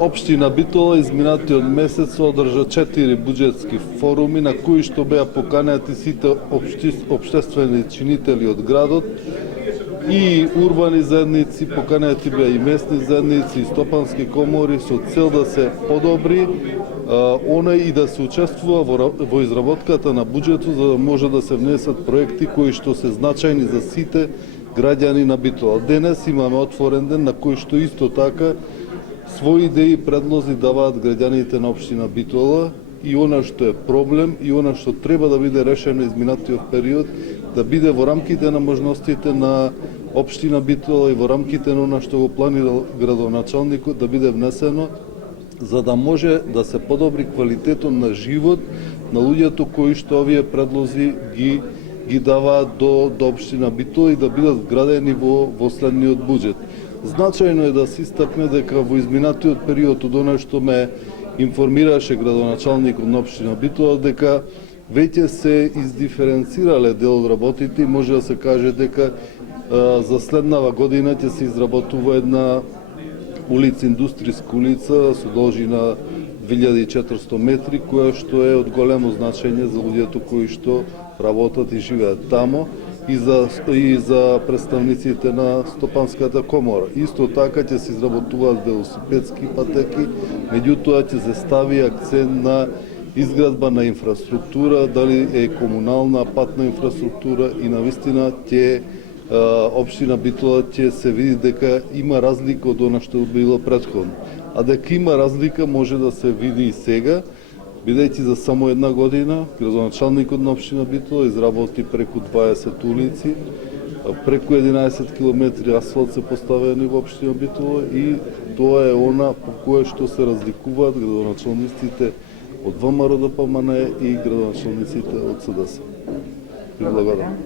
Општина Битола изминатиот месец одржа 4 буџетски форуми на кои што беа поканети сите општествени чинители од градот и урбани заедници, поканети беа и местни заедници и стопански комори со цел да се подобри и да се учествува во изработката на буџетот за да може да се внесат проекти кои што се значајни за сите граѓани на Битола. Денес имаме отворен ден на кој што исто така своји идеи и предлози даваат граѓаните на општина Битола и она што е проблем и она што треба да биде решено изминатиот период, да биде во рамките на можностите на општина Битола и во рамките на она што го планирал градоначалникот да биде внесено за да може да се подобри квалитетот на живот на луѓето кои што овие предлози ги даваат до општина Битола и да бидат вградени во следниот буџет. Значајно е да се истакне дека во изминатиот период од она што ме информираше градоначалникот на општина Битола дека веќе се издиференцирале дел од работите и може да се каже дека за следнава година ќе се изработува една улица, индустријска улица со должина 2400 метри, која што е од големо значење за луѓето кои што работат и живеат тамо и за представниците на Стопанската комора. Исто така ќе се изработуваат велосипедски патеки, меѓутоа ќе се стави акцент на изградба на инфраструктура, дали е комунална патна инфраструктура и навистина ќе општина Битола ќе се види дека има разлика од она што било претходно. А дека има разлика може да се види и сега, бидејќи за само една година градоначалникот на општина Битола изработи преку 20 улици, преку 11 километри асфалт се поставени во општина Битола и тоа е она по кое што се разликуваат градоначалниците од ВМРО ДПМН и градоначалниците од СДС. Благодарам.